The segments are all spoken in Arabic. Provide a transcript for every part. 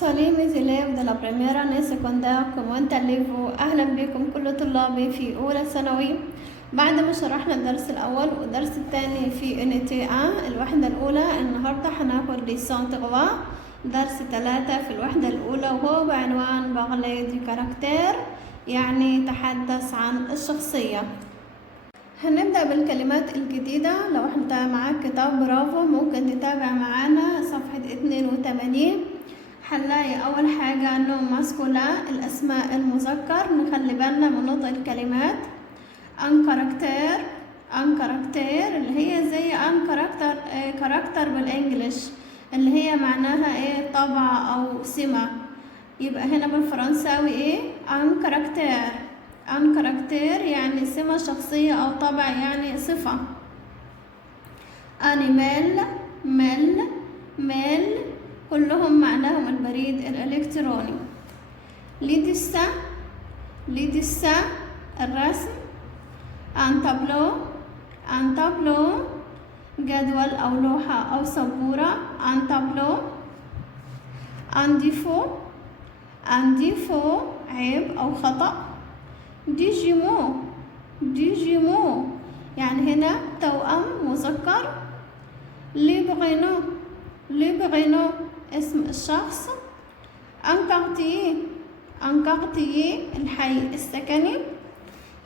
Saludos eleves de la primera año secundaria como انت الليفو. اهلا بكم كل طلابي في اولى ثانوي. بعد ما شرحنا الدرس الاول والدرس الثاني في انتي الوحدة الاولى، النهاردة هناخد ليسون تغوا درس 3 في الوحدة الاولى، وهو بعنوان بغلي دي كاركتير، يعني تحدث عن الشخصية. هنبدأ بالكلمات الجديدة. لو انت معاك كتاب برافو ممكن تتابع معانا صفحة 82. هنلاقي أول حاجة نوم ماسكولا، الأسماء المذكر، نخلي بالنا من نطق الكلمات. ان كاركتير اللي هي زي ان كاركتر بالانجلش، اللي هي معناها ايه؟ طبع أو سمة. يبقى هنا بالفرنساوي ايه؟ ان كاركتير يعني سمة شخصية أو طبع، يعني صفة. انيمال، ميل كلهم معناهم البريد الإلكتروني. ليدسا الرسم. ان تابلو جدول أو لوحة أو سبورة. ان تابلو. ان ديفو عيب أو خطأ. ديجيمو يعني هنا توأم مذكر. ليبغينو اسم الشخص. انكارتيي الحي السكني.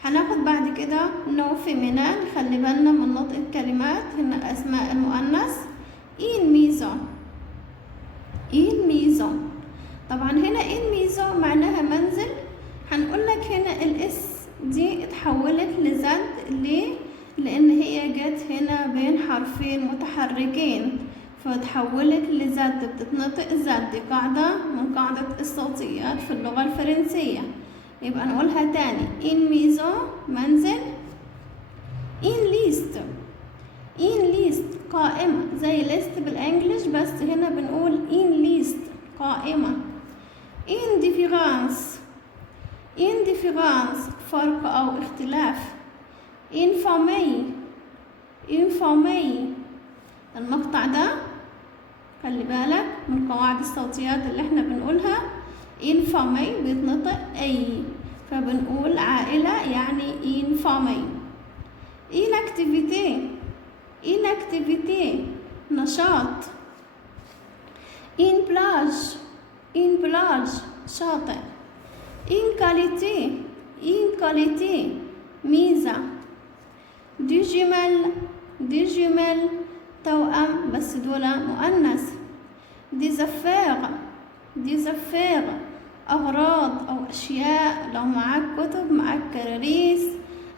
هناخد بعد كده نو فيمينان، خلي بالنا من نطق الكلمات. هنا الأسماء المؤنث. إن ميزو طبعا هنا إن ميزو معناها منزل. هنقولك هنا الاس دي اتحولت لزد. ليه؟ لأن هي جت هنا بين حرفين متحركين فتحولت لزد، بتتنطق زد. دي قاعدة من قاعدة الصوتيات في اللغة الفرنسية. يبقى نقولها تاني. إن ميزو منزل. إن ليست قائمة، زي ليست بالانجلش بس هنا بنقول إن ليست قائمة. إن ديفيرانس فرق أو اختلاف. إن فامي المقطع ده خلي بالك من قواعد الصوتيات اللي احنا بنقولها. إن فامي بيتنطق أي، فبنقول عائلة يعني إن فامي. إن اكتيفيتي نشاط. إن بلاج شاطئ. إن كاليتي ميزة. دي جمل توأم بس دول مؤنث. ديزافير أغراض أو أشياء. لو معاك كتب، معاك كراريس،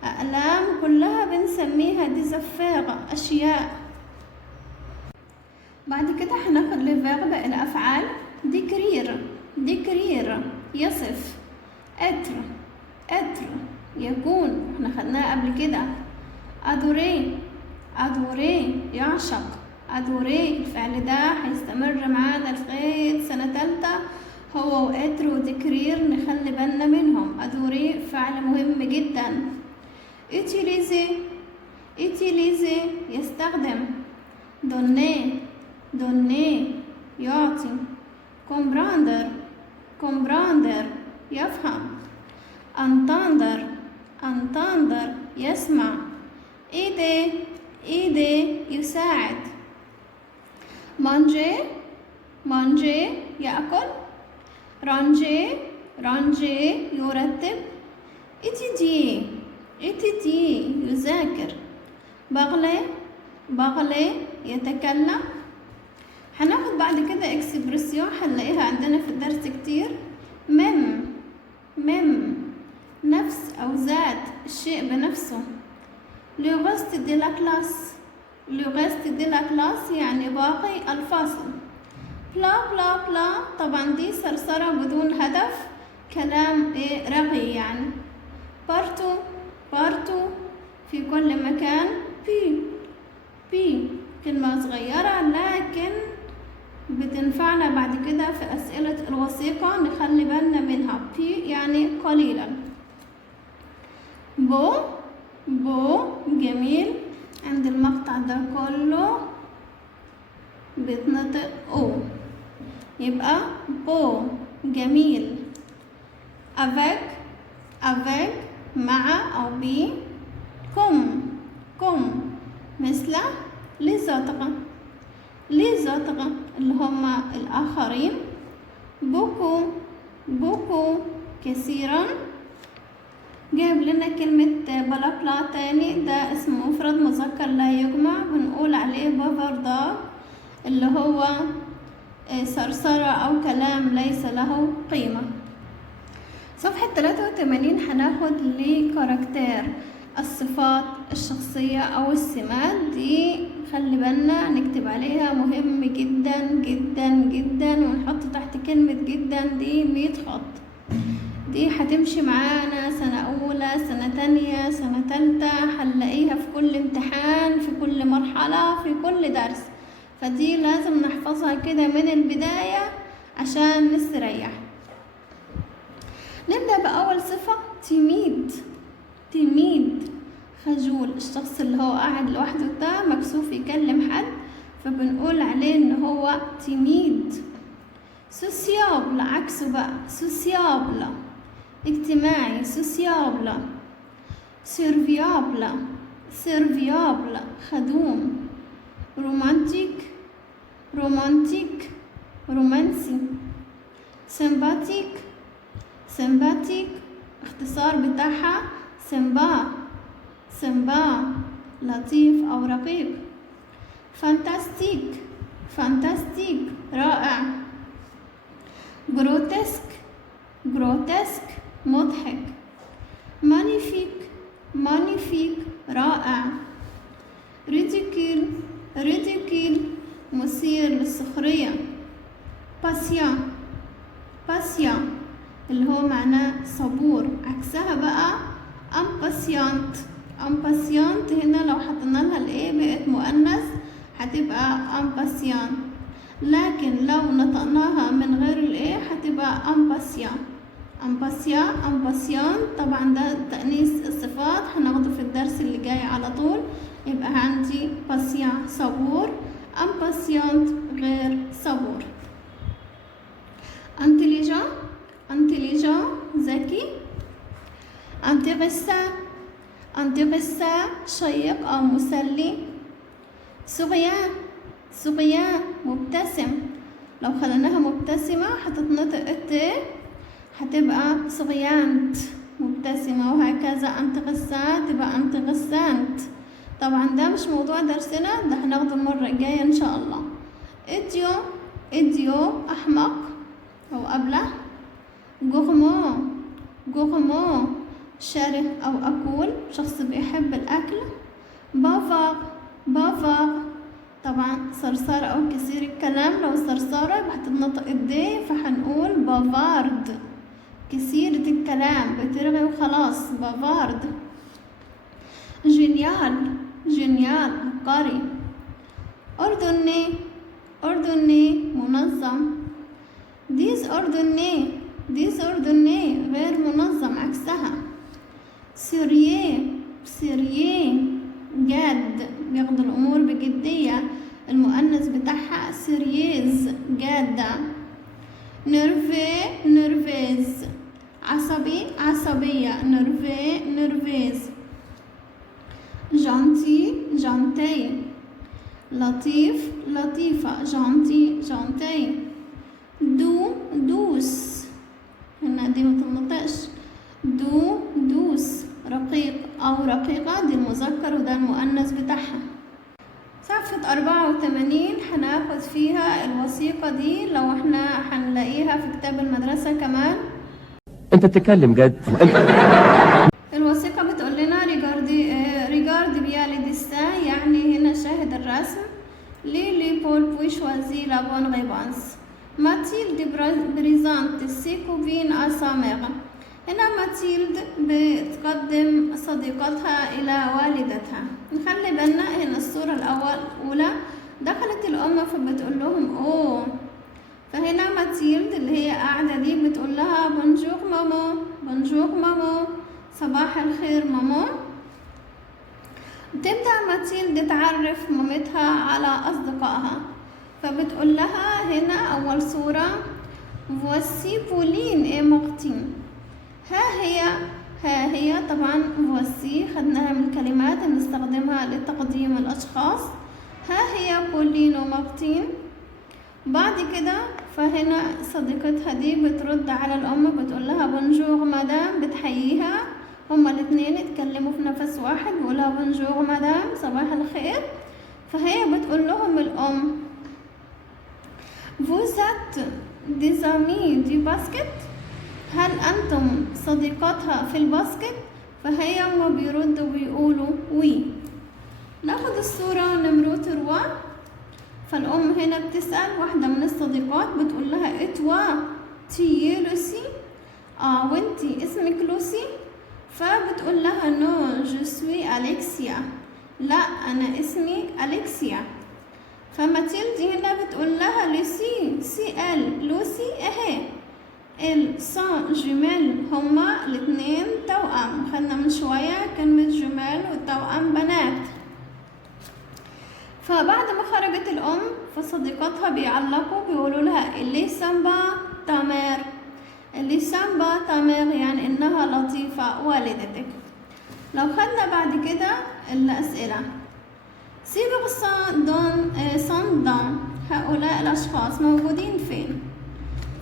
أقلام، كلها بنسميها ديزافير أشياء. بعد كده هناخد لفيرب الأفعال. ديكرير يصف. اتر يكون، احنا خدناها قبل كده. أدوري يعشق. أدوري الفعل ده هيستمر معانا لغاية سنة تالتة، هو واتر وديكرير نخلي بالنا منهم. أدوري فعل مهم جدا. إتيليزي يستخدم. دوني يعطي. كومبراندر يفهم. أنتاندر يسمع. إيدي يساعد. مانجي يأكل. رانجي يرتب. إتيدي يذاكر. بغلي يتكلم. هناخد بعد كده اكسبرسيون هنلاقيها عندنا في الدرس كتير. مم نفس أو ذات الشيء بنفسه. لو غست دي لا كلاس يعني باقي الفصل. بلا طبعا دي صرصرة بدون هدف، كلام رغي يعني. بارتو في كل مكان. بي كلمة صغيرة لكن بتنفعنا بعد كده في أسئلة الوثيقة، نخلي بالنا منها. بي يعني قليلا. بو جميل. عند المقطع ده كله بيتنطق او. يبقى بو جميل. avec avec مع أو بي. كم مثل les autres اللي هما الآخرين. beaucoup كثيرا. جايب لنا كلمة بلا تاني، ده اسم مفرد مذكر لا يجمع، بنقول عليه بافارداغ اللي هو صرصرة أو كلام ليس له قيمة. صفحة 83 هناخد لكاركتير الصفات الشخصية أو السمات دي، خلي بالنا نكتب عليها، مهم جدا جدا جدا، ونحط تحت كلمة جدا دي 100 خط. دي هتمشي معانا سنة أولى، سنة تانية، سنة تالتة، هنلاقيها في كل امتحان، في كل مرحلة، في كل درس، فدي لازم نحفظها كده من البداية عشان نستريح. نبدأ بأول صفة تيميد خجول، الشخص اللي هو قاعد لوحده ده مكسوف يكلم حد، فبنقول عليه ان هو تيميد. سوسيابل عكسه بقى، سوسيابل اجتماعي، سوسيابل. سيرفيابل خدوم. رومانتيك رومانسي. سمباتيك اختصار بتاعها سمبا لطيف أو رقيق. فانتاستيك رائع. جروتسك مضحك. مانيفيك رائع. ريديكيل مثير للسخرية. باسيان اللي هو معناه صبور، عكسها بقى امباسيانت هنا لو حطينا لها الايه بقت مؤنث هتبقى امباسيان، لكن لو نطقناها من غير الايه هتبقى امباسيان. طبعا ده تأنيث الصفات هناخده في الدرس اللي جاي على طول. يبقى عندي باسيان صبور، امباسيانت غير صبور. انتليجان ذكي. انترسا شيق أو مسلي. سوريان مبتسم، لو خليناها مبتسمة هتتنطق الت هتبقى سوريانت مبتسمة، وهكذا انترسا تبقى انترسانت. طبعا ده مش موضوع درسنا، ده هناخده المرة الجاية ان شاء الله. إديو أحمق أو أبله. جورمو شره أو أكول، شخص بيحب الأكل. بافار طبعا صرصار أو كثير الكلام، لو صرصارة هتتنطق الدي فهنقول بافارد كثيرة الكلام بترغي وخلاص بافارد. جينيال عبقري. أردني منظم. ديزوردوني غير منظم عكسها. سيريي جاد، بياخد الأمور بجدية، المؤنث بتاعها سيريز جادة. نرفيز عصبية. نرفيز. جانتي لطيفة. جانتي. دوس هنا دي متنطقش، دوس رقيق أو رقيقة، دي المذكر وده المؤنث بتاعها. صفحة 84 هناخد فيها الوثيقة دي، لو احنا هنلاقيها في كتاب المدرسة كمان. انت بتتكلم جد؟ الوثيقة بتقول لنا ريجارد بيالي ديسا، يعني هنا شاهد الرسم. لي بول بوي شوازي لا بون ريبانس. ماتيلد بريزانت سي كوبين à sa mère. هنا ماتيلد بتقدم صديقتها إلى والدتها. نخلي بالنا هنا الصورة الأولى دخلت الأم فبتقول لهم أوه، فهنا ماتيلد اللي هي قاعدة دي بتقول لها بونجور مامو صباح الخير ماما. تبدأ ماتيلد تعرف مامتها على أصدقائها. فبتقول لها هنا أول صورة voici Pauline et Martine. ها هي طبعا voici خدناها من الكلمات اللي بنستخدمها لتقديم الأشخاص. ها هي بولين ومارتين. بعد كده فهنا صديقتها دي بترد على الأم بتقول لها بونجور مدام، بتحييها. هما الاتنين اتكلموا في نفس واحد، بيقولها بونجور مدام صباح الخير. فهي بتقول لهم الأم vous êtes des amis du basket، هل أنتم صديقاتها في الباسكت؟ فهي هما بيردوا ويقولوا وي. ناخد الصورة نمرو 3. فالأم هنا بتسأل واحدة من الصديقات بتقول لها اتوا تي لوسي، وانتي اسمك لوسي؟ فبتقول لها نو جو سوي أليكسيا، لا أنا اسمي أليكسيا. فماتيلدي هنا بتقول لها لوسي سي ال، لوسي اهي ال سان جمال، هما الاتنين توأم. خدنا من شوية كلمة جمال والتوأم بنات. فبعد ما خرجت الأم فصديقاتها بيعلقوا بيقولوا لها اللي سامبا تامير، اللي سامبا تامير يعني إنها لطيفة والدتك. لو خدنا بعد كده الأسئلة سيبق سان دون، هؤلاء الأشخاص موجودين فين؟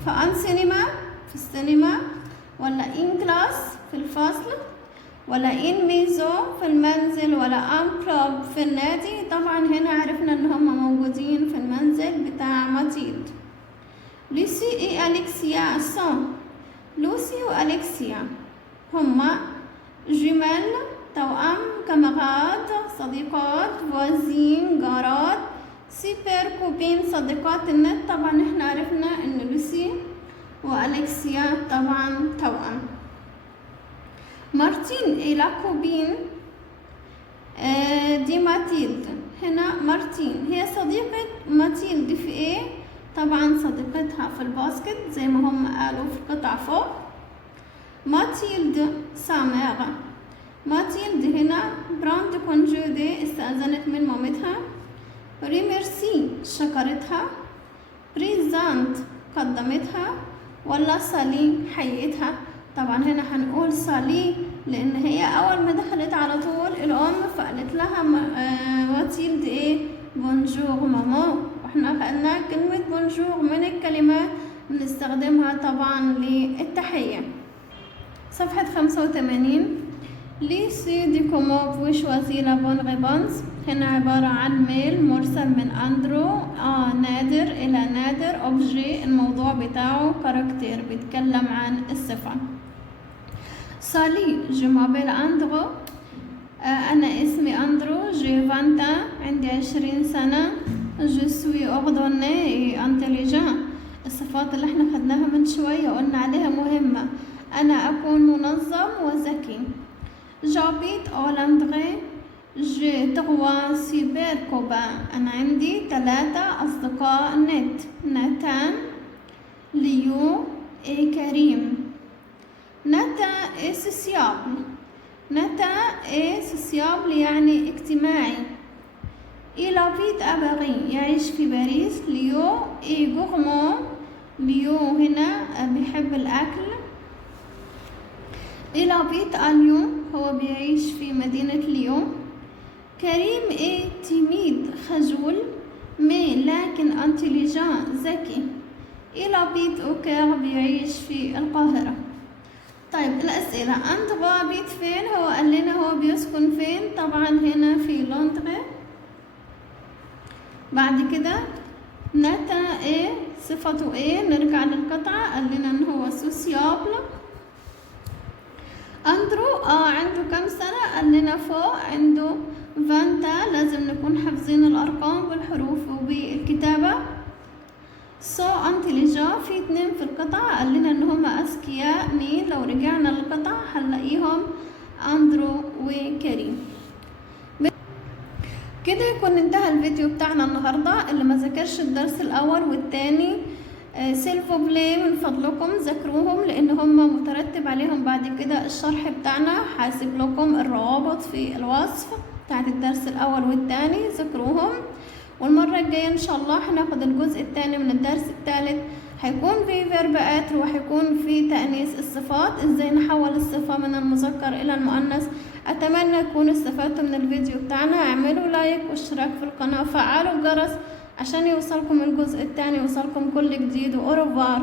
فأن سينما في السينما، ولا إن كلاس في الفصل، ولا إن ميزو في المنزل، ولا أن كلوب في النادي. طبعا هنا عرفنا إن هم موجودين في المنزل بتاع ماتيلد. لوسي إي أليكسيا سون، لوسي وأليكسيا هما جمال توأم، كاميرات صديقات، فوازين جارات، سيبر كوبين صديقات النت. طبعا احنا عرفنا ان لوسي وأليكسيا طبعا توأم. مارتين إلى كوبين دي ماتيلد. هنا مارتين هي صديقة ماتيلد في ايه؟ طبعا صديقتها في الباسكت زي ما هم قالوا في القطعة فوق. ماتيلد ساميرا، ماتيلد هنا براند كونجودي استأذنت من مامتها. ريميرسي شكرتها. بريزانت قدمتها، ولا سالي حيتها. طبعا هنا هنقول سالي لان هي اول ما دخلت على طول الام فقالت لها ماتيلد ايه بونجور ماما. واحنا خدنا كلمة بونجور من الكلمات بنستخدمها طبعا للتحية. صفحة 85 ليسي دي كومو بوي شوازي لا بون ريبونس. هنا عبارة عن ميل مرسل من أندرو نادر إلى نادر. أوبجي الموضوع بتاعه كاركتير بيتكلم عن الصفة. سالي جو مابيل أندرو، أنا اسمي أندرو. جي 20 عندي 20 سنة. جو سوي أوردوني انتليجان، الصفات اللي احنا خدناها من شوية وقلنا عليها مهمة. أنا أكون منظم وذكي. جابيت أولاندغي. جي 3 سيبر كوبان، أنا عندي 3 أصدقاء نت. ناتان، ليو، إي كريم. نتا إي سوسيابل، نتا إي سوسيابل يعني اجتماعي. إلافيت أباري يعيش في باريس. ليو إي غورمون، ليو هنا بيحب الأكل. إلافيت أليون هو بيعيش في مدينة ليون. كريم إيه تيميد خجول، مي لكن انتليجان ذكي. إلابيت أوكير بيعيش في القاهرة. طيب الأسئلة، أندغا بيت فين؟ هو قال لنا هو بيسكن فين؟ طبعا هنا في لندن. بعد كده نتا إيه صفته إيه؟ نرجع للقطعة قال لنا إن هو سوسيابل. أندرو عنده كم سنة؟ قال لنا فوق عنده 20. لازم نكون حافظين الأرقام بالحروف وبالكتابة. انتليجا في 2 في القطعة قال لنا إن هما أذكياء. مين؟ لو رجعنا للقطعة هنلاقيهم أندرو وكريم. كده يكون انتهى الفيديو بتاعنا النهاردة. اللي ما ذاكرش الدرس الأول والتاني سيلفو بلاي من فضلكم ذاكروهم لان هم مترتب عليهم بعد كده الشرح بتاعنا. حاسب لكم الروابط في الوصف بتاعت الدرس الاول والتاني، ذاكروهم. والمرة الجاية ان شاء الله هناخد الجزء الثاني من الدرس الثالث، هيكون في فيرب اتر وهيكون في تأنيث الصفات، ازاي نحول الصفة من المذكر الى المؤنث. اتمنى تكونوا استفدتوا من الفيديو بتاعنا، اعملوا لايك واشتراك في القناة وفعلوا الجرس عشان يوصلكم الجزء الثاني، يوصلكم كل جديد. وأوروفوار.